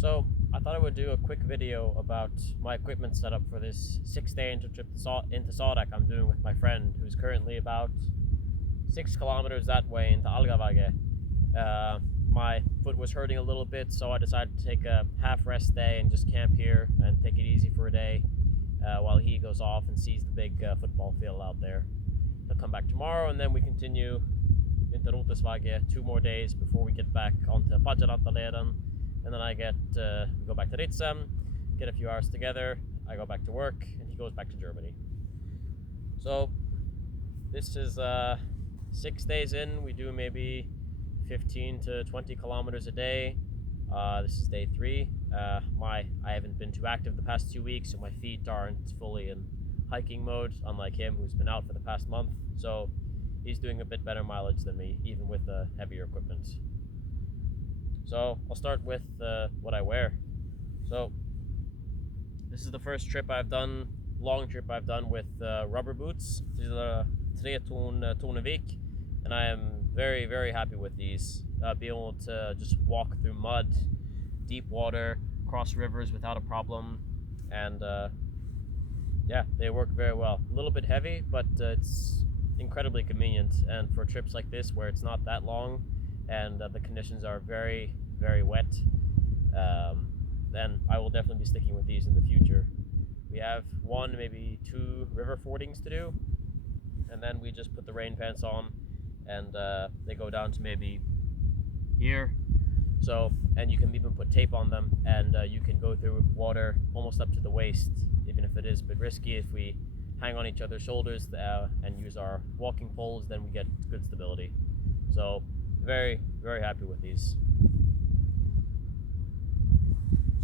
So I thought I would do a quick video about my equipment setup for this 6-day trip into Sarek I'm doing with my friend who's currently about 6 kilometers that way into Algavage. My foot was hurting a little bit, so I decided to take a half rest day and just camp here and take it easy for a day while he goes off and sees the big football field out there. He'll come back tomorrow, and then we continue into Routesvage 2 more days before we get back onto Pajanattaleden. And then I go back to Ritsem, get a few hours together, I go back to work, and he goes back to Germany. So this is 6 days in. We do maybe 15 to 20 kilometers a day. This is day 3. I haven't been too active the past 2 weeks, so my feet aren't fully in hiking mode, unlike him who's been out for the past month. So he's doing a bit better mileage than me, even with the heavier equipment. So I'll start with what I wear. So this is the first long trip I've done with rubber boots. These are 3 Tornevik, and I am very, very happy with these. Being able to just walk through mud, deep water, cross rivers without a problem, and yeah, they work very well. A little bit heavy, but it's incredibly convenient, and for trips like this where it's not that long and the conditions are very, very wet, then I will definitely be sticking with these in the future. We have 1, maybe 2 river fordings to do, and then we just put the rain pants on, and they go down to maybe here. So, and you can even put tape on them, and you can go through water almost up to the waist, even if it is a bit risky. If we hang on each other's shoulders and use our walking poles, then we get good stability. So very, very happy with these.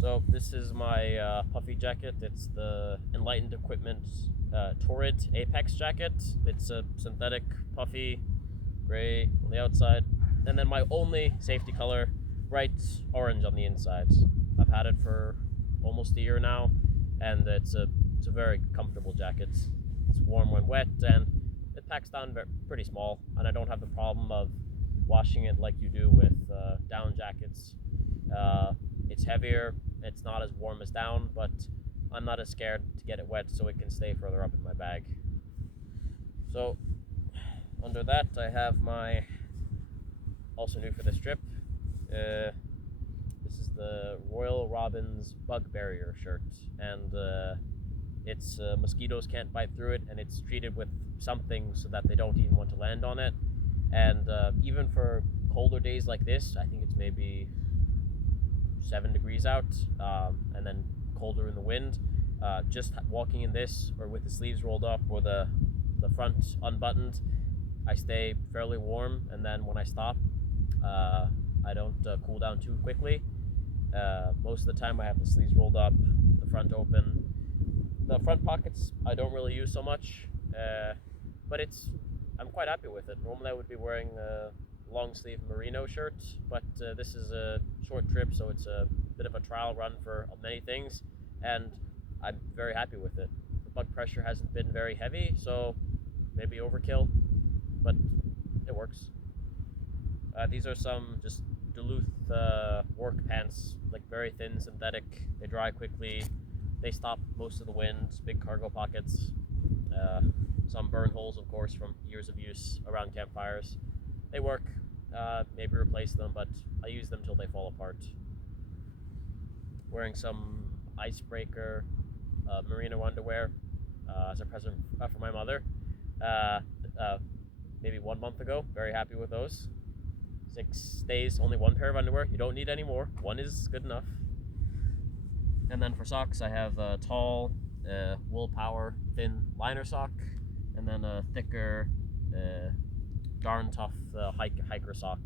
So this is my puffy jacket. It's the Enlightened Equipment Torrid Apex jacket. It's a synthetic puffy gray on the outside, and then my only safety color, bright orange on the inside. I've had it for almost a year now, and it's a very comfortable jacket. It's warm when wet, and it packs down pretty small, and I don't have the problem of washing it like you do with down jackets. It's heavier, it's not as warm as down, but I'm not as scared to get it wet, so it can stay further up in my bag. So under that I have my, also new for this trip, this is the Royal Robins Bug Barrier shirt, and it's mosquitoes can't bite through it, and it's treated with something so that they don't even want to land on it. And even for colder days like this, I think it's maybe 7 degrees out, and then colder in the wind, just walking in this or with the sleeves rolled up or the front unbuttoned, I stay fairly warm, and then when I stop, I don't cool down too quickly. Most of the time I have the sleeves rolled up, the front open. The front pockets I don't really use so much, but I'm quite happy with it. Normally I would be wearing a long sleeve merino shirt, but this is a short trip, so it's a bit of a trial run for many things, and I'm very happy with it. The bug pressure hasn't been very heavy, so maybe overkill, but it works. These are some just Duluth work pants, like very thin, synthetic. They dry quickly, they stop most of the wind, big cargo pockets, some burn holes, of course, from years of use around campfires. They work, maybe replace them, but I use them till they fall apart. Wearing some icebreaker merino underwear as a present for my mother, maybe 1 month ago. Very happy with those. 6 days, only 1 pair of underwear. You don't need any more. 1 is good enough. And then for socks, I have a tall Wool Power thin liner sock, and then a thicker darn tough hiker sock.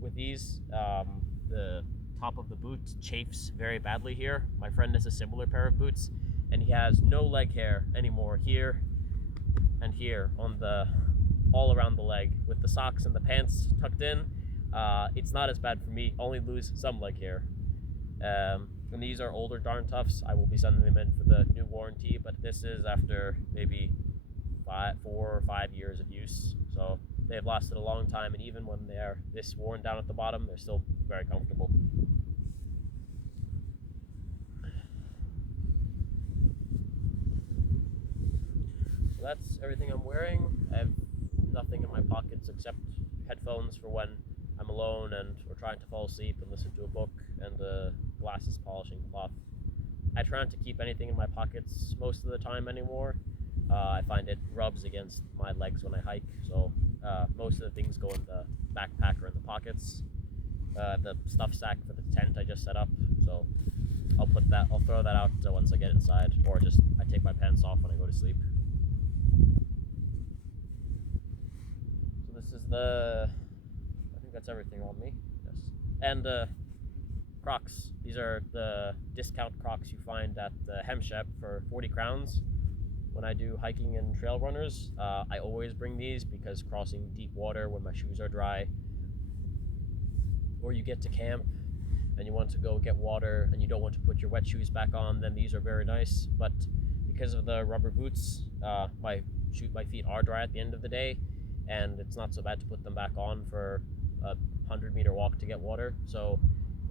With these, the top of the boot chafes very badly here. My friend has a similar pair of boots, and he has no leg hair anymore here and here on all around the leg. With the socks and the pants tucked in, it's not as bad for me. Only lose some leg hair. And these are older darn toughs. I will be sending them in for the new warranty, but this is after maybe 4 or 5 years of use, so they've lasted a long time, and even when they're this worn down at the bottom, they're still very comfortable. that's everything I'm wearing. I have nothing in my pockets except headphones for when I'm alone and or trying to fall asleep and listen to a book, and a glasses polishing cloth. I try not to keep anything in my pockets most of the time anymore. I find it rubs against my legs when I hike, so most of the things go in the backpack or in the pockets. The stuff sack for the tent I just set up, so I'll throw that out once I get inside, or just I take my pants off when I go to sleep. So this is I think that's everything on me. Yes. And Crocs. These are the discount Crocs you find at the Hemshep for 40 crowns. When I do hiking and trail runners, I always bring these because crossing deep water when my shoes are dry, or you get to camp and you want to go get water and you don't want to put your wet shoes back on, then these are very nice. But because of the rubber boots, my feet are dry at the end of the day, and it's not so bad to put them back on for a 100-meter walk to get water. So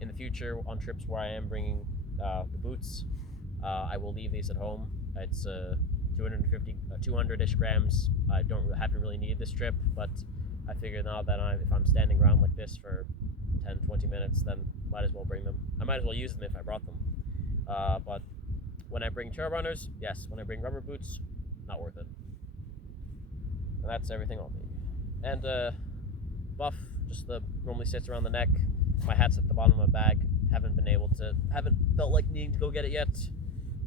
in the future, on trips where I am bringing the boots, I will leave these at home. It's 200-ish grams. I haven't really needed this trip, but I figure now that if I'm standing around like this for 10-20 minutes, then might as well bring them. I might as well use them if I brought them. But when I bring trail runners, yes. When I bring rubber boots, not worth it. And that's everything on me. And buff just normally sits around the neck. My hat's at the bottom of my bag. Haven't felt like needing to go get it yet,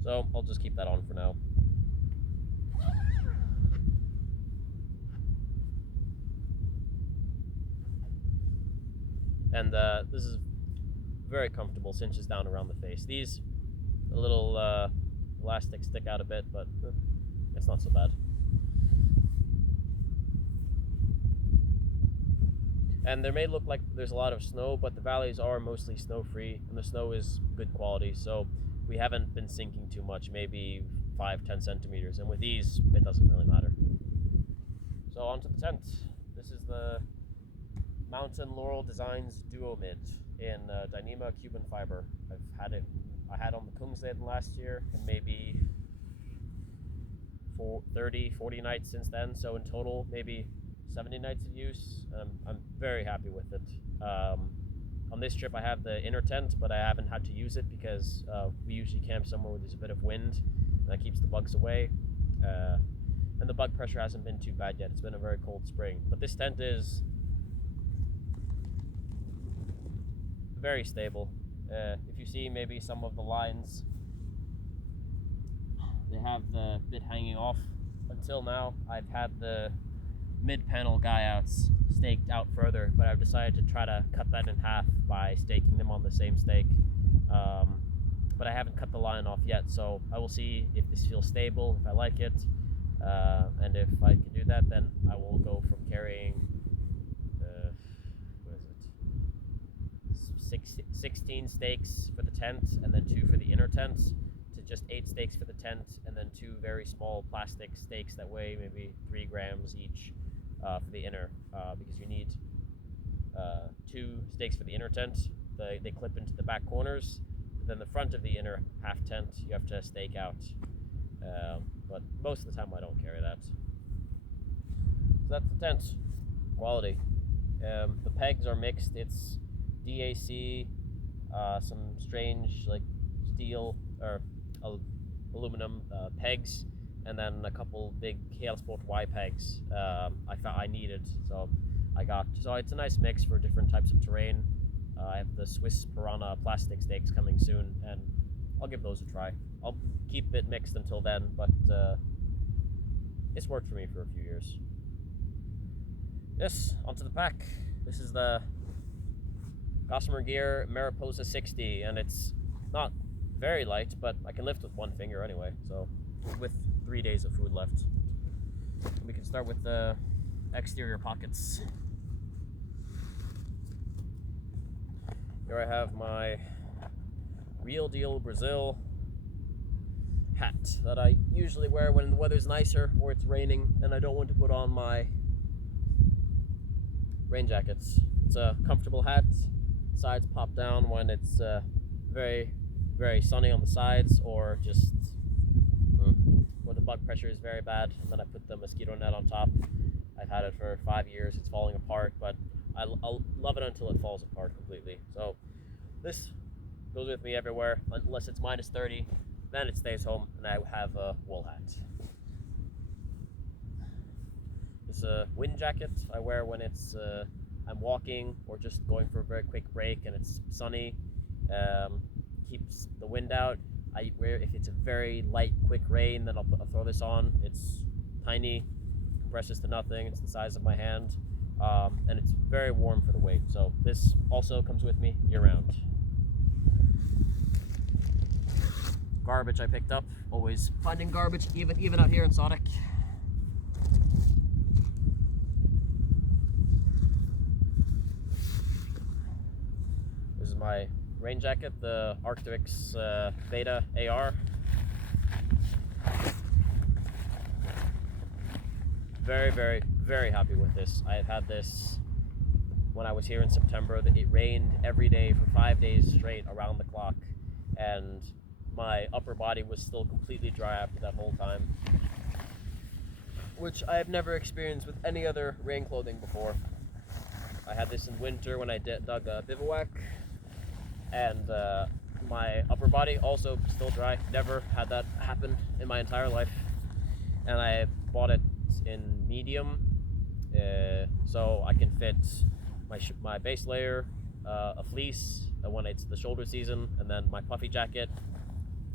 so I'll just keep that on for now. And this is very comfortable, cinches down around the face. These little elastics stick out a bit, but it's not so bad. And there may look like there's a lot of snow, but the valleys are mostly snow-free, and the snow is good quality, so we haven't been sinking too much, maybe 5-10 centimeters, and with these, it doesn't really matter. So onto the tent. This is the Mountain Laurel Designs Duo Mid in Dyneema Cuban fiber. I had on the Kungsleden last year, and maybe 30-40 nights since then, so in total, maybe 70 nights of use. I'm very happy with it. On this trip I have the inner tent, but I haven't had to use it because we usually camp somewhere where there's a bit of wind, and that keeps the bugs away. And the bug pressure hasn't been too bad yet. It's been a very cold spring. But this tent is very stable. If you see maybe some of the lines, they have the bit hanging off. Until now, I've had the mid-panel guy-outs staked out further, but I've decided to try to cut that in half by staking them on the same stake. But I haven't cut the line off yet, so I will see if this feels stable, if I like it, and if I can do that, then I will go from carrying 16 stakes for the tent and then 2 for the inner tent, to just 8 stakes for the tent and then 2 very small plastic stakes that weigh maybe 3 grams each for the inner, because you need 2 stakes for the inner tent. They clip into the back corners, but then the front of the inner half tent you have to stake out, but most of the time I don't carry that. So that's the tent quality. The pegs are mixed. It's DAC, some strange like steel or aluminum pegs, and then a couple big Sport Y pegs I found I needed, so I got. So it's a nice mix for different types of terrain. I have the Swiss Piranha plastic stakes coming soon, and I'll give those a try. I'll keep it mixed until then, but it's worked for me for a few years. Yes, onto the pack. This is the Gossamer Gear Mariposa 60, and it's not very light, but I can lift with one finger anyway, so with 3 days of food left. We can start with the exterior pockets. Here I have my Real Deal Brazil hat that I usually wear when the weather's nicer or it's raining and I don't want to put on my rain jackets. It's a comfortable hat. Sides pop down when it's very, very sunny on the sides, or just bug pressure is very bad, and then I put the mosquito net on top. I've had it for 5 years. It's falling apart, but I'll love it until it falls apart completely. So this goes with me everywhere, unless it's minus 30. Then it stays home, and I have a wool hat. It's a wind jacket I wear when it's I'm walking or just going for a very quick break and it's sunny. Keeps the wind out. I wear, if it's a very light, quick rain, then I'll throw this on. It's tiny, compresses to nothing. It's the size of my hand, and it's very warm for the weight. So this also comes with me year round. Garbage I picked up. Always finding garbage, even out here in Sarek. This is my rain jacket, the Arcteryx Beta AR. Very, very, very happy with this. I have had this when I was here in September. It rained every day for 5 days straight around the clock, and my upper body was still completely dry after that whole time, which I have never experienced with any other rain clothing before. I had this in winter when I dug a bivouac, and my upper body also still dry. Never had that happen in my entire life. And I bought it in medium, so I can fit my base layer, a fleece when it's the shoulder season, and then my puffy jacket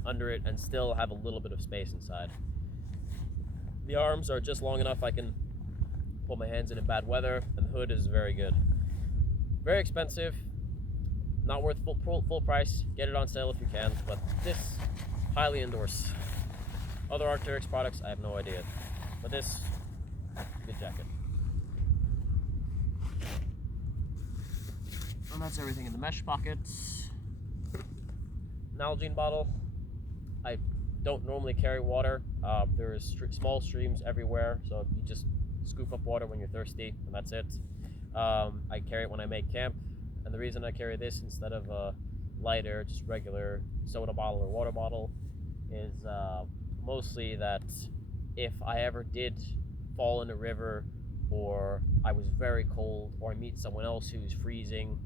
under it, and still have a little bit of space inside. The arms are just long enough I can pull my hands in bad weather, and the hood is very good. Very expensive. Not worth full price. Get it on sale if you can, but this, highly endorse. Other Arcteryx products, I have no idea. But this, good jacket. And that's everything in the mesh pockets. An Nalgene bottle. I don't normally carry water. There's small streams everywhere, so you just scoop up water when you're thirsty, and that's it. I carry it when I make camp. And the reason I carry this instead of a lighter, just regular soda bottle or water bottle is mostly that if I ever did fall in a river, or I was very cold, or I meet someone else who's freezing,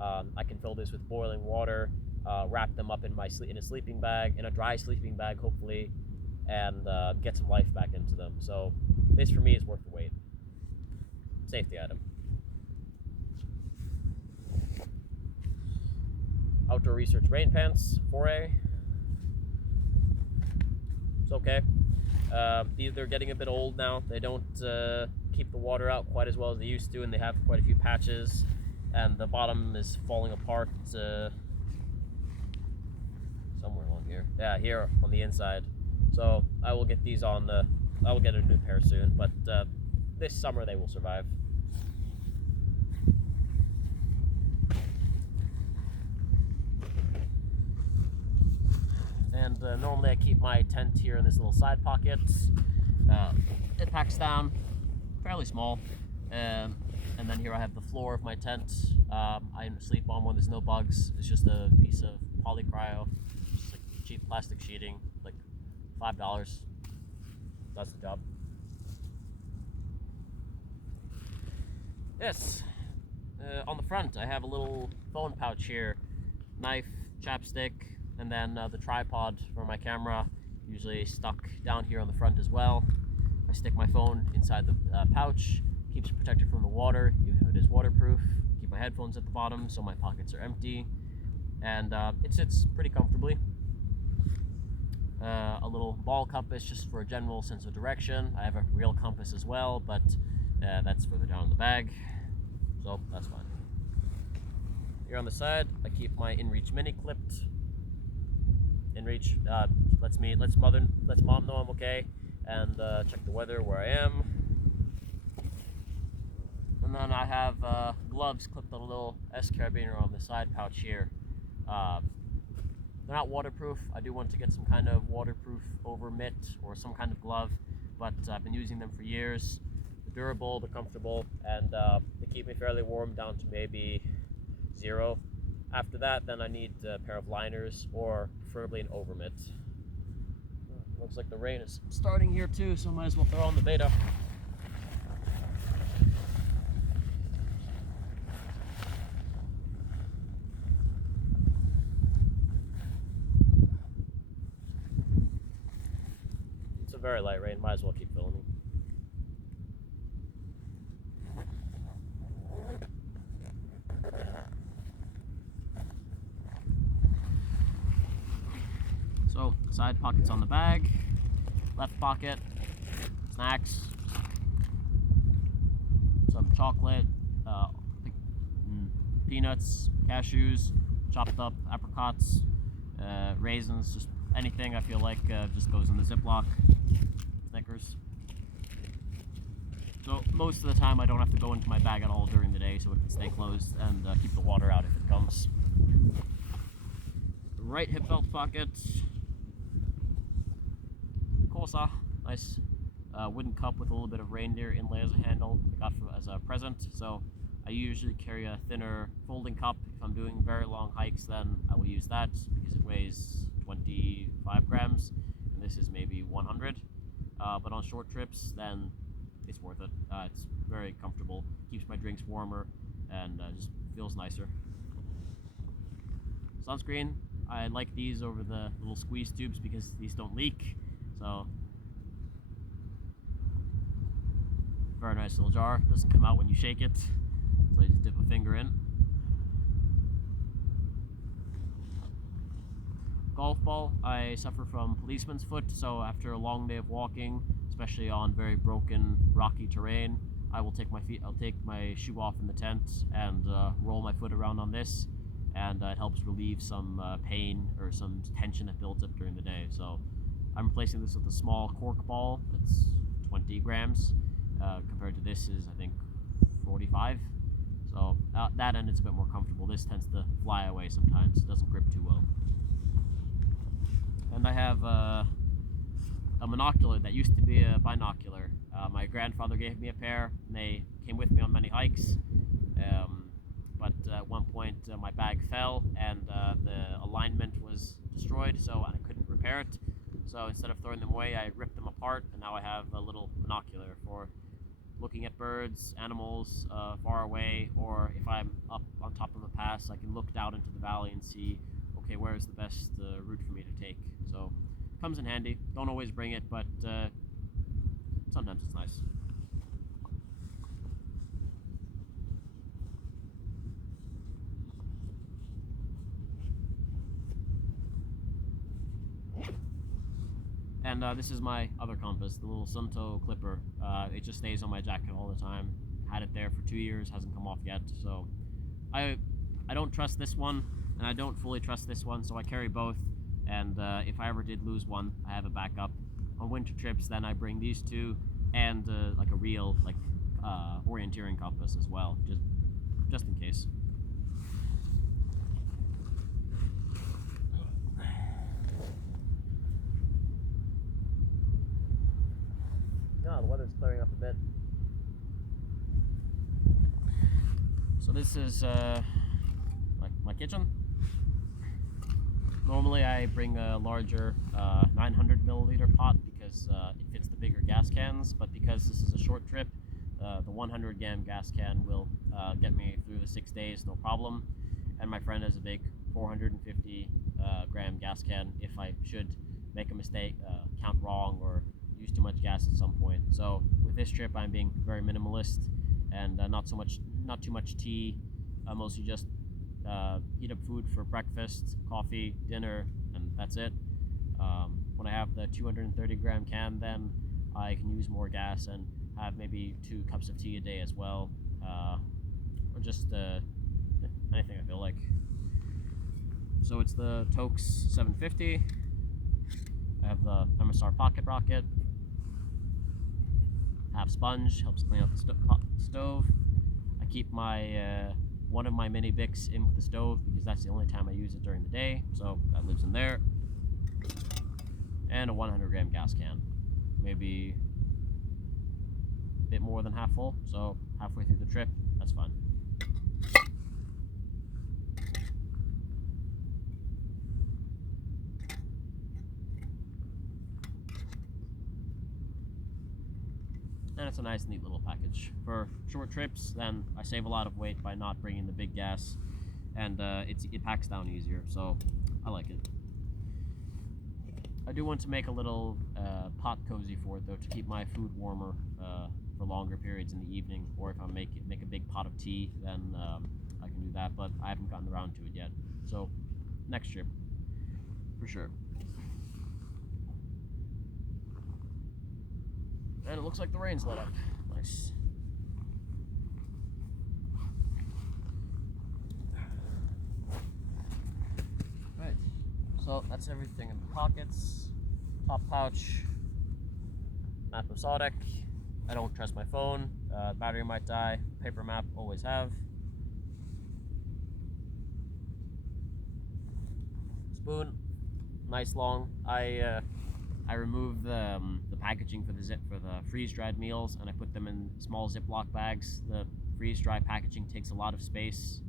I can fill this with boiling water, wrap them up in a sleeping bag, in a dry sleeping bag hopefully, and get some life back into them. So this for me is worth the wait. Safety item. Outdoor Research rain pants, 4A. It's okay. They're getting a bit old now. They don't keep the water out quite as well as they used to, and they have quite a few patches, and the bottom is falling apart somewhere along here. Yeah, here on the inside. So I will get these on. I will get a new pair soon, but this summer they will survive. And normally I keep my tent here in this little side pocket. It packs down fairly small, and then here I have the floor of my tent. I sleep on when there's no bugs. It's just a piece of polycryo, just like cheap plastic sheeting, like $5. That's the job. Yes, on the front I have a little phone pouch here, knife, chapstick, and then the tripod for my camera, usually stuck down here on the front as well. I stick my phone inside the pouch, keeps it protected from the water. It is waterproof. Keep my headphones at the bottom so my pockets are empty, and it sits pretty comfortably. A little ball compass just for a general sense of direction. I have a real compass as well, but that's further down in the bag, so that's fine. Here on the side, I keep my InReach mini clipped. InReach lets mom know I'm okay, and check the weather where I am. And then I have gloves clipped on a little S carabiner on the side pouch here. They're not waterproof. I do want to get some kind of waterproof over mitt or some kind of glove, but I've been using them for years. They're durable, they're comfortable, and they keep me fairly warm down to maybe 0. After that, then I need a pair of liners, or preferably an over mitt. Looks like the rain is starting here too, so might as well throw on the beta. It's a very light rain, might as well keep filming. So, side pockets on the bag, left pocket, snacks, some chocolate, peanuts, cashews, chopped up apricots, raisins, just anything I feel like just goes in the Ziploc, Snickers. So most of the time I don't have to go into my bag at all during the day, so it can stay closed and keep the water out if it comes. The right hip belt pocket. Kosa, nice wooden cup with a little bit of reindeer inlay as a handle. I got as a present. So I usually carry a thinner folding cup. If I'm doing very long hikes, then I will use that because it weighs 25 grams, and this is maybe 100. But on short trips, then it's worth it. It's very comfortable, keeps my drinks warmer, and just feels nicer. Sunscreen, I like these over the little squeeze tubes because these don't leak. So, very nice little jar. Doesn't come out when you shake it. So you just dip a finger in. Golf ball, I suffer from policeman's foot, so after a long day of walking, especially on very broken, rocky terrain, I'll take my shoe off in the tent and roll my foot around on this, and it helps relieve some pain or some tension that builds up during the day. So I'm replacing this with a small cork ball that's 20 grams, compared to this is, I think, 45. So that end it's a bit more comfortable. This tends to fly away sometimes. It doesn't grip too well. And I have a monocular that used to be a binocular. My grandfather gave me a pair, and they came with me on many hikes. But at one point my bag fell and the alignment was destroyed, so I couldn't repair it. So instead of throwing them away, I ripped them apart, and now I have a little monocular for looking at birds, animals far away, or if I'm up on top of a pass, I can look down into the valley and see, okay, where is the best route for me to take. So comes in handy. Don't always bring it, but sometimes it's nice. And this is my other compass, the little Sunto clipper. It just stays on my jacket all the time. Had it there for 2 years, hasn't come off yet. So I don't trust this one, and I don't fully trust this one, so I carry both. And if I ever did lose one, I have a backup. On winter trips, then I bring these two and like a real orienteering compass as well, just in case. Oh, the weather's clearing up a bit. So this is like my kitchen. Normally I bring a larger 900 milliliter pot because it fits the bigger gas cans, but because this is a short trip, the 100 gram gas can will get me through the 6 days, no problem. And my friend has a big 450 gram gas can if I should make a mistake, count wrong, or use too much gas at some point. So with this trip, I'm being very minimalist and not too much tea. Mostly just heat up food for breakfast, coffee, dinner, and that's it. When I have the 230 gram can, then I can use more gas and have maybe 2 cups of tea a day as well, or just anything I feel like. So it's the Tokes 750. I have the MSR Pocket Rocket. Half sponge, helps clean up the stove. I keep my one of my mini Bics in with the stove because that's the only time I use it during the day, so that lives in there. And a 100 gram gas can, maybe a bit more than half full, so halfway through the trip, that's fine. and it's a nice neat little package. For short trips, then I save a lot of weight by not bringing the big gas, and it packs down easier, so I like it. I do want to make a little pot cozy for it though, to keep my food warmer for longer periods in the evening, or if I make a big pot of tea, then I can do that, but I haven't gotten around to it yet. So next trip, for sure. And it looks like the rain's let up. Nice. Right, so that's everything in the pockets. Top pouch, map of Sarek. I don't trust my phone. Battery might die. Paper map, always have. Spoon, nice long. I removed the packaging for the freeze-dried meals, and I put them in small Ziploc bags. The freeze-dried packaging takes a lot of space,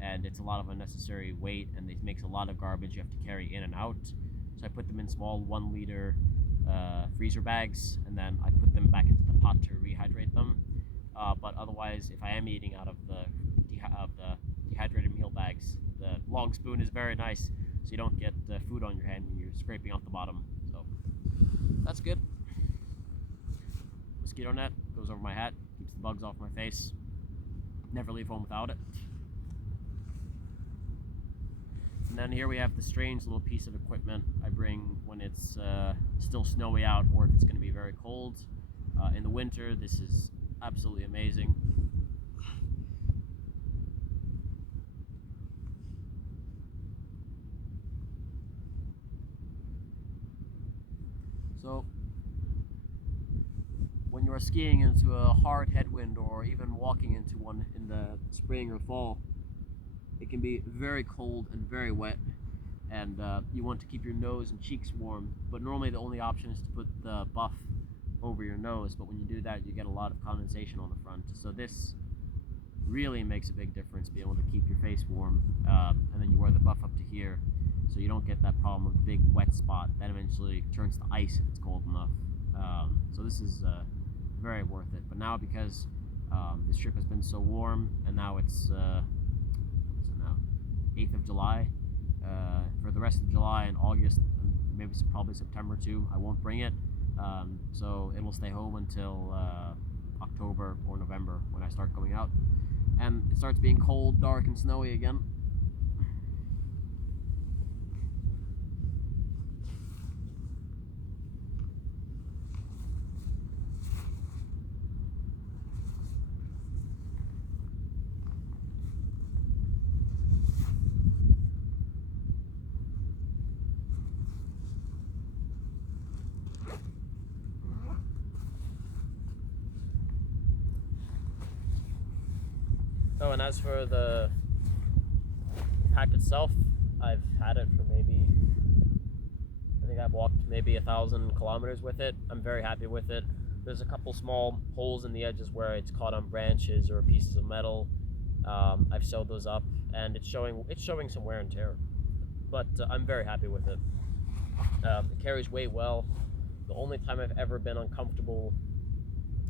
and it's a lot of unnecessary weight, and it makes a lot of garbage you have to carry in and out. So I put them in small 1 liter freezer bags, and then I put them back into the pot to rehydrate them. But otherwise, if I am eating out of the dehydrated meal bags, the long spoon is very nice, so you don't get food on your hand when you're scraping off the bottom. So that's good. Mosquito net goes over my hat, keeps the bugs off my face. Never leave home without it. And then here we have the strange little piece of equipment I bring when it's still snowy out, or if it's going to be very cold. In the winter, this is absolutely amazing. So, when you are skiing into a hard headwind, or even walking into one in the spring or fall, it can be very cold and very wet, and you want to keep your nose and cheeks warm, but normally the only option is to put the buff over your nose, but when you do that, you get a lot of condensation on the front. So this really makes a big difference, being able to keep your face warm, and then you wear the buff up to here, so you don't get that problem of the big wet spot that eventually turns to ice if it's cold enough. So this is very worth it. But now, because this trip has been so warm, and now it's 8th of July, for the rest of July and August, and maybe probably September too, I won't bring it. So it'll stay home until October or November, when I start going out. And it starts being cold, dark, and snowy again. Oh, and as for the pack itself, I've had it for I think I've walked maybe 1,000 kilometers with it. I'm very happy with it. There's a couple small holes in the edges where it's caught on branches or pieces of metal. I've sewed those up, and it's showing some wear and tear, but I'm very happy with it. It carries weight well. The only time I've ever been uncomfortable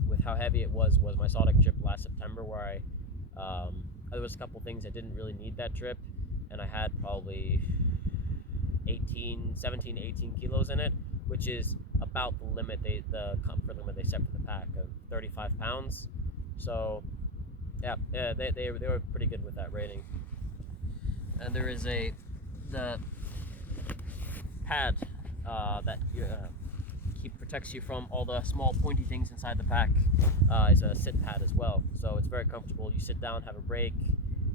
with how heavy it was my Sarek trip last September, where there was a couple things I didn't really need that trip, and I had probably 17, 18 kilos in it, which is about the comfort limit they set for the pack of 35 pounds. So yeah, they were pretty good with that rating. And there is the pad that protects you from all the small pointy things inside the pack. Is a sit pad as well, so it's very comfortable. You sit down, have a break,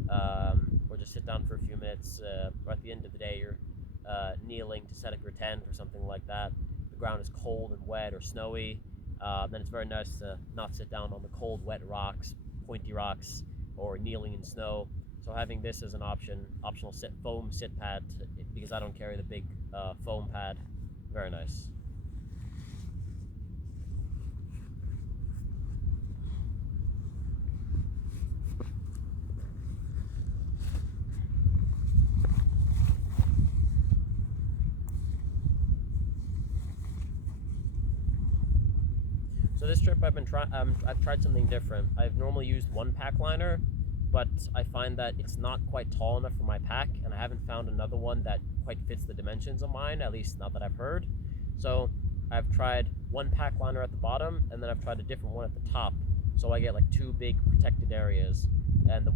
or just sit down for a few minutes, or at the end of the day you're kneeling to set up your tent or something like that. The ground is cold and wet or snowy, then it's very nice to not sit down on the cold, wet rocks, pointy rocks, or kneeling in snow. So having this as an optional foam sit pad, because I don't carry the big foam pad, very nice. So this trip, I've tried something different. I've normally used one pack liner, but I find that it's not quite tall enough for my pack, and I haven't found another one that quite fits the dimensions of mine, at least not that I've heard. So I've tried one pack liner at the bottom, and then I've tried a different one at the top, so I get like two big protected areas. And the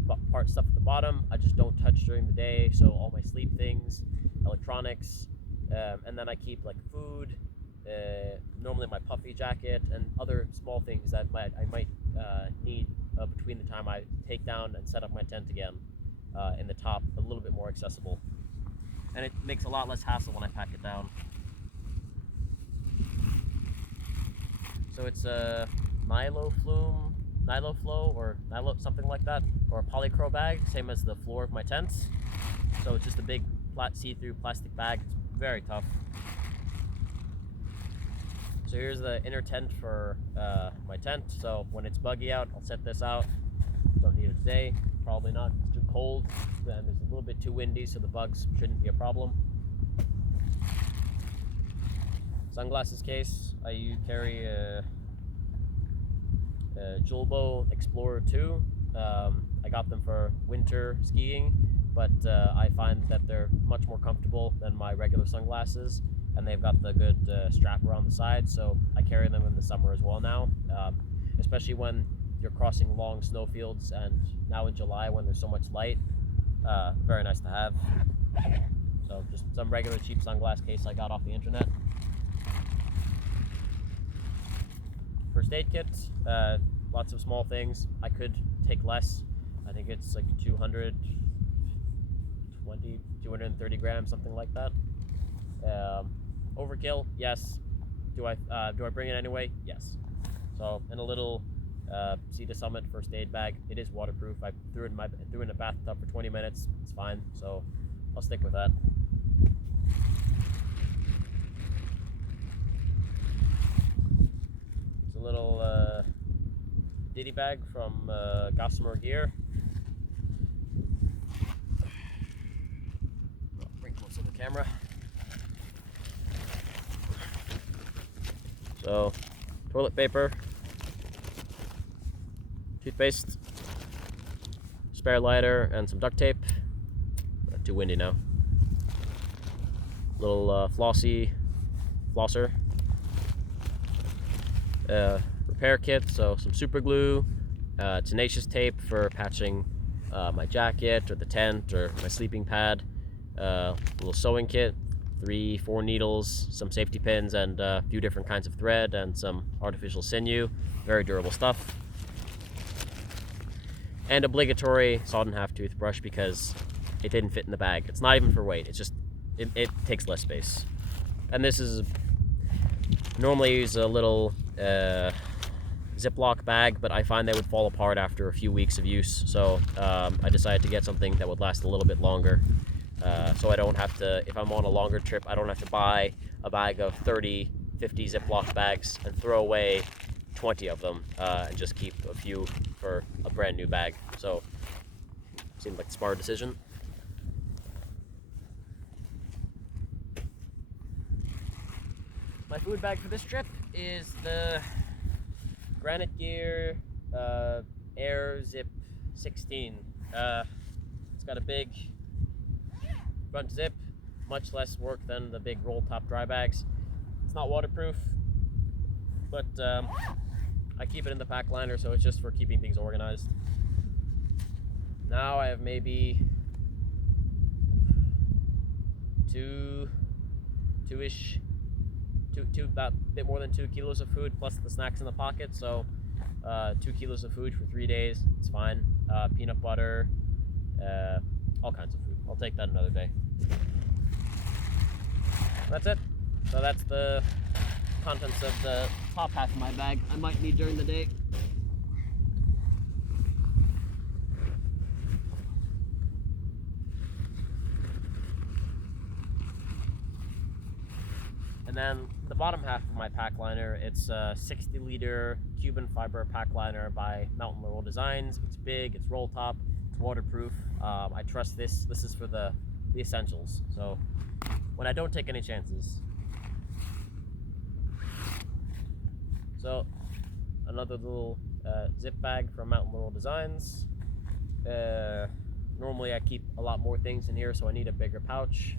stuff at the bottom I just don't touch during the day, so all my sleep things, electronics, and then I keep like food, normally my puffy jacket, and other small things that I might need between the time I take down and set up my tent again, in the top, a little bit more accessible. And it makes a lot less hassle when I pack it down. So it's a Nilo Flow or Nilo, something like that, or a polycro bag, same as the floor of my tents. So it's just a big see-through plastic bag. It's very tough. So here's the inner tent for my tent. So when it's buggy out, I'll set this out. Don't need it today, probably not. It's too cold, and it's a little bit too windy, so the bugs shouldn't be a problem. Sunglasses case, I carry a Julbo Explorer 2. I got them for winter skiing, but I find that they're much more comfortable than my regular sunglasses, and they've got the good strap around the side, so I carry them in the summer as well now, especially when you're crossing long snowfields, and now in July when there's so much light. Very nice to have. So just some regular cheap sunglass case I got off the internet. First aid kit, lots of small things. I could take less. I think it's like 230 grams, something like that. Overkill, yes. Do I bring it anyway? Yes. So, and a little Sea to Summit first aid bag. It is waterproof. I threw it in a bathtub for 20 minutes. It's fine. So I'll stick with that. It's a little ditty bag from Gossamer Gear. I'll bring close to the camera. So, toilet paper, toothpaste, spare lighter, and some duct tape. Not too windy now. Little flosser. Repair kit, so some super glue, tenacious tape for patching my jacket or the tent or my sleeping pad, little sewing kit, 3-4 needles, some safety pins, and a few different kinds of thread, and some artificial sinew. Very durable stuff. And obligatory sawed in half toothbrush because it didn't fit in the bag. It's not even for weight, it's just it takes less space. And this is normally use a little Ziploc bag, but I find they would fall apart after a few weeks of use, so I decided to get something that would last a little bit longer, so I don't have to, if I'm on a longer trip, I don't have to buy a bag of 30, 50 Ziploc bags and throw away 20 of them, and just keep a few for a brand new bag. So seemed like a smart decision. My food bag for this trip is the Granite Gear Air Zip 16. It's got a big front zip, much less work than the big roll top dry bags. It's not waterproof, but I keep it in the pack liner, so it's just for keeping things organized. Now I have maybe about a bit more than 2 kilos of food plus the snacks in the pocket, so 2 kilos of food for 3 days. It's fine. Peanut butter, all kinds of food. I'll take that another day. That's it. So that's the contents of the top half of my bag I might need during the day. And then the bottom half of my pack liner, it's a 60-liter Cuban fiber pack liner by Mountain Laurel Designs. It's big, it's roll top, it's waterproof. I trust this. This is for the essentials. So when I don't take any chances. So another little zip bag from Mountain Laurel Designs. Normally I keep a lot more things in here, so I need a bigger pouch.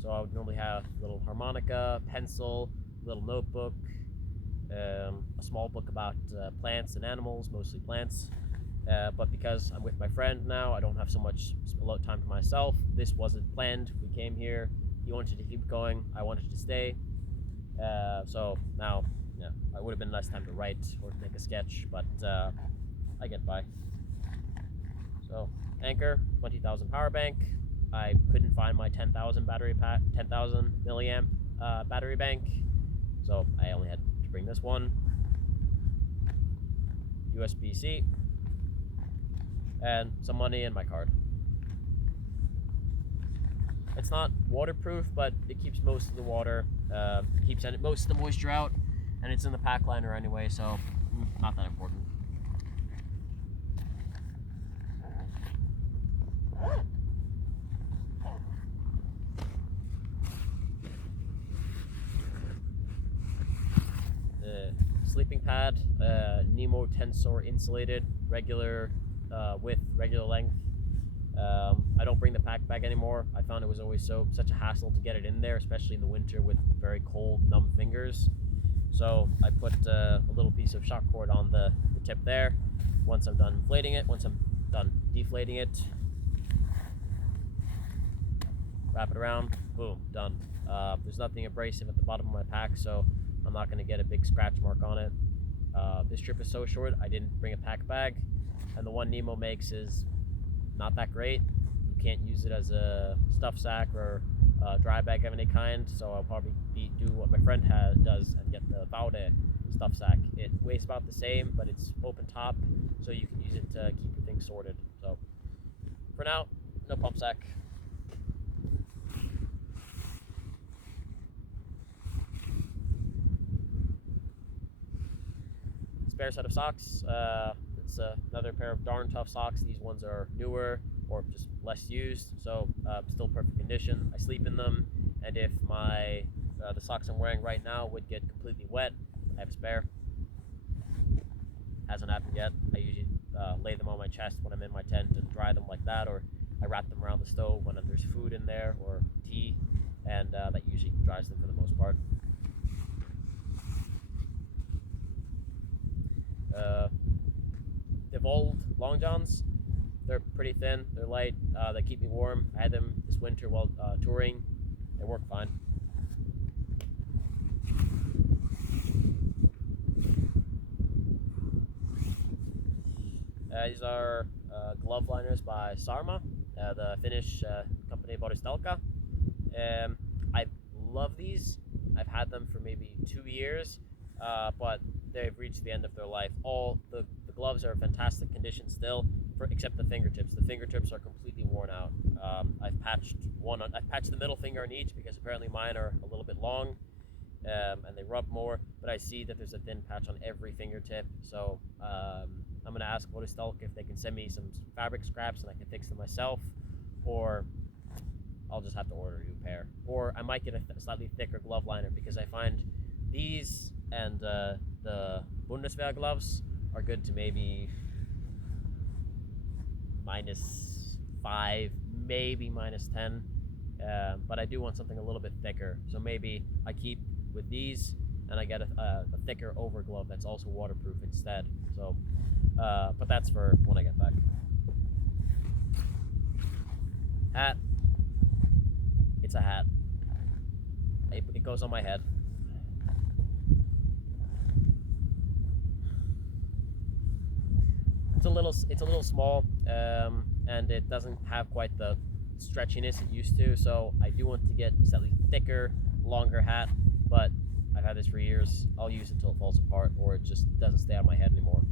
So I would normally have a little harmonica, pencil, little notebook, a small book about plants and animals, mostly plants. But because I'm with my friend now, I don't have so much time for myself. This wasn't planned. We came here. He wanted to keep going. I wanted to stay. So now, yeah, it would have been less time to write or to make a sketch, but I get by. So Anchor, 20,000 power bank. I couldn't find my 10,000 milliamp battery bank, so I only had to bring this one. USB-C, and some money in my card. It's not waterproof, but it keeps most of the water, keeps most of the moisture out, and it's in the pack liner anyway, so not that important. The sleeping pad, Nemo Tensor insulated, regular width, regular length. I don't bring the pack bag anymore. I found it was always such a hassle to get it in there, especially in the winter with very cold, numb fingers. So I put a little piece of shock cord on the tip there. Once I'm done inflating it, once I'm done deflating it, wrap it around, boom, done. There's nothing abrasive at the bottom of my pack, so I'm not going to get a big scratch mark on it. This trip is so short, I didn't bring a pack bag, and the one Nemo makes is not that great. You can't use it as a stuff sack or a dry bag of any kind, so I'll probably do what my friend does and get the Vaude stuff sack. It weighs about the same, but it's open top, so you can use it to keep your things sorted. So for now, no pump sack. Spare set of socks. It's another pair of darn tough socks. These ones are newer or just less used, so still perfect condition. I sleep in them, and if the socks I'm wearing right now would get completely wet, I have a spare. Hasn't happened yet. I usually lay them on my chest when I'm in my tent and dry them like that, or I wrap them around the stove when there's food in there or tea, and that usually dries them for the most part. Devolved long johns. They're pretty thin, they're light, they keep me warm. I had them this winter while touring. They work fine. These are glove liners by Sarma, the Finnish company Boristelka. I love these. I've had them for maybe 2 years, but they've reached the end of their life. All the gloves are in fantastic condition still, except the fingertips. The fingertips are completely worn out. I've patched the middle finger on each because apparently mine are a little bit long, and they rub more. But I see that there's a thin patch on every fingertip, so I'm gonna ask Boristelka if they can send me some fabric scraps and I can fix them myself, or I'll just have to order a new pair. Or I might get a slightly thicker glove liner because I find these and the Bundeswehr gloves are good to maybe -5, maybe -10, but I do want something a little bit thicker, so maybe I keep with these and I get a thicker over glove that's also waterproof instead. So but that's for when I get back. Hat. It's a hat. It goes on my head. It's a little small, and it doesn't have quite the stretchiness it used to. So I do want to get a slightly thicker, longer hat. But I've had this for years. I'll use it till it falls apart, or it just doesn't stay on my head anymore.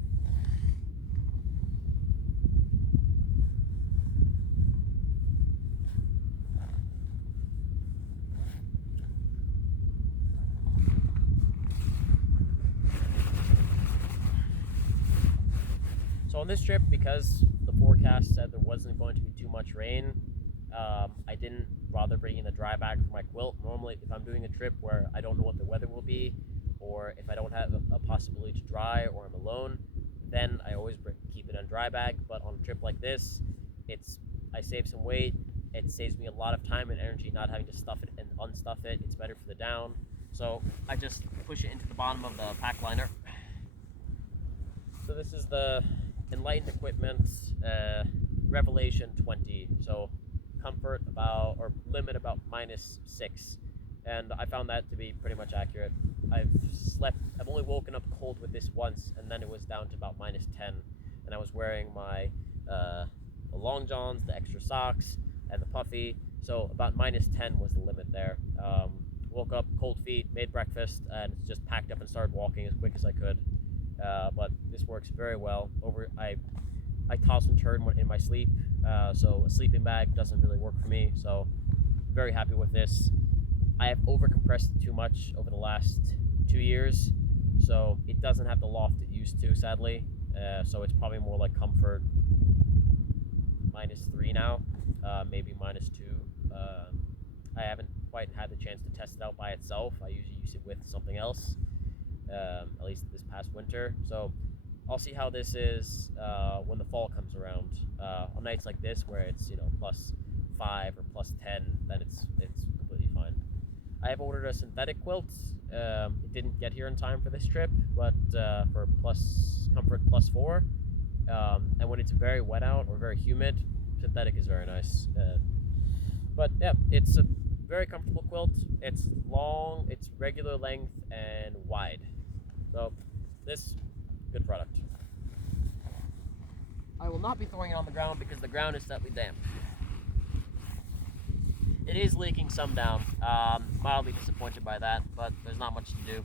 So on this trip, because the forecast said there wasn't going to be too much rain, I didn't bother bringing the dry bag for my quilt. Normally, if I'm doing a trip where I don't know what the weather will be, or if I don't have a possibility to dry or I'm alone, then I always keep it in a dry bag. But on a trip like this, I save some weight. It saves me a lot of time and energy not having to stuff it and unstuff it. It's better for the down. So I just push it into the bottom of the pack liner. So this is the Enlightened Equipment Revelation 20. So comfort or limit about -6. And I found that to be pretty much accurate. I've only woken up cold with this once, and then it was down to about -10. And I was wearing my the long johns, the extra socks, and the puffy. So about -10 was the limit there. Woke up, cold feet, made breakfast, and just packed up and started walking as quick as I could. But this works very well. I toss and turn in my sleep, so a sleeping bag doesn't really work for me. So very happy with this. I have overcompressed it too much over the last 2 years, so it doesn't have the loft it used to, sadly. So it's probably more like comfort -3 now, maybe -2. I haven't quite had the chance to test it out by itself. I usually use it with something else, at least this past winter. So I'll see how this is when the fall comes around. On nights like this, where it's +5 or +10, then it's completely fine. I have ordered a synthetic quilt. It didn't get here in time for this trip, but for comfort +4. And when it's very wet out or very humid, synthetic is very nice. But yeah, it's a very comfortable quilt. It's long, it's regular length, and wide. So this, good product. I will not be throwing it on the ground because the ground is slightly damp. It is leaking some down. Mildly disappointed by that, but there's not much to do.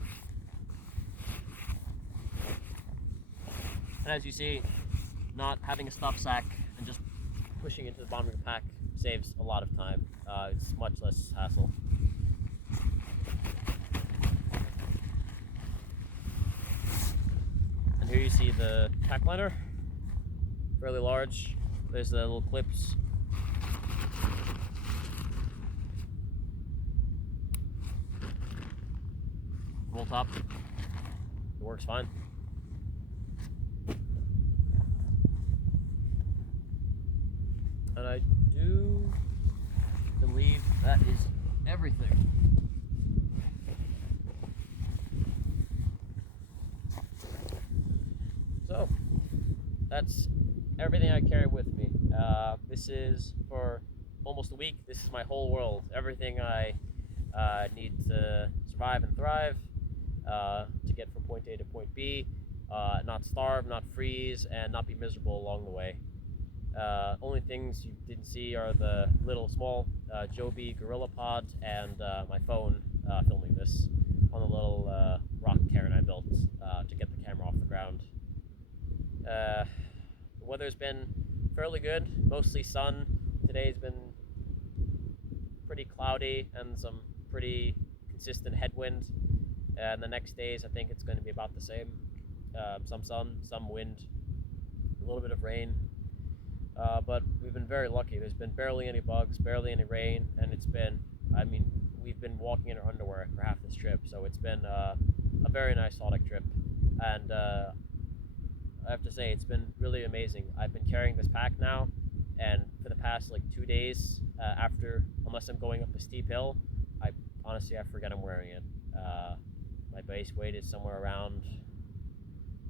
And as you see, not having a stuff sack and just pushing it to the bottom of your pack saves a lot of time. It's much less hassle. And here you see the pack liner, fairly large. There's the little clips. Roll top. It works fine. And I do believe that is everything. So that's everything I carry with me. This is for almost a week. This is my whole world. Everything I need to survive and thrive, to get from point A to point B, not starve, not freeze, and not be miserable along the way. Only things you didn't see are the little small Joby Gorilla Pod and my phone filming this on the little rock cairn I built to get the camera off the ground. The weather's been fairly good, mostly sun. Today's been pretty cloudy and some pretty consistent headwind. And the next days I think it's going to be about the same. Some sun, some wind, a little bit of rain. But we've been very lucky. There's been barely any bugs, barely any rain, and we've been walking in our underwear for half this trip, so it's been a very nice Sarek trip. And I have to say, it's been really amazing. I've been carrying this pack now, and for the past 2 days, unless I'm going up a steep hill, I forget I'm wearing it. My base weight is somewhere around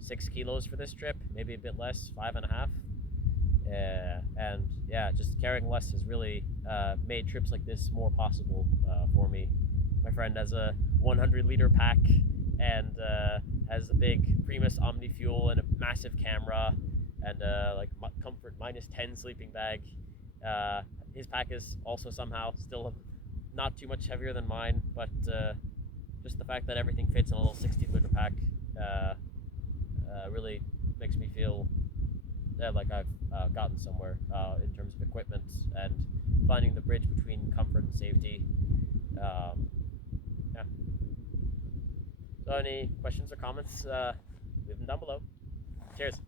6 kilos for this trip, maybe a bit less, 5.5. And yeah, just carrying less has really made trips like this more possible for me. My friend has a 100-liter pack and has a big Primus Omni Fuel and a massive camera and comfort -10 sleeping bag. His pack is also somehow still not too much heavier than mine, but just the fact that everything fits in a little 60-liter pack really makes me feel like I've gotten somewhere in terms of equipment and finding the bridge between comfort and safety. Yeah. So any questions or comments, leave them down below. Cheers.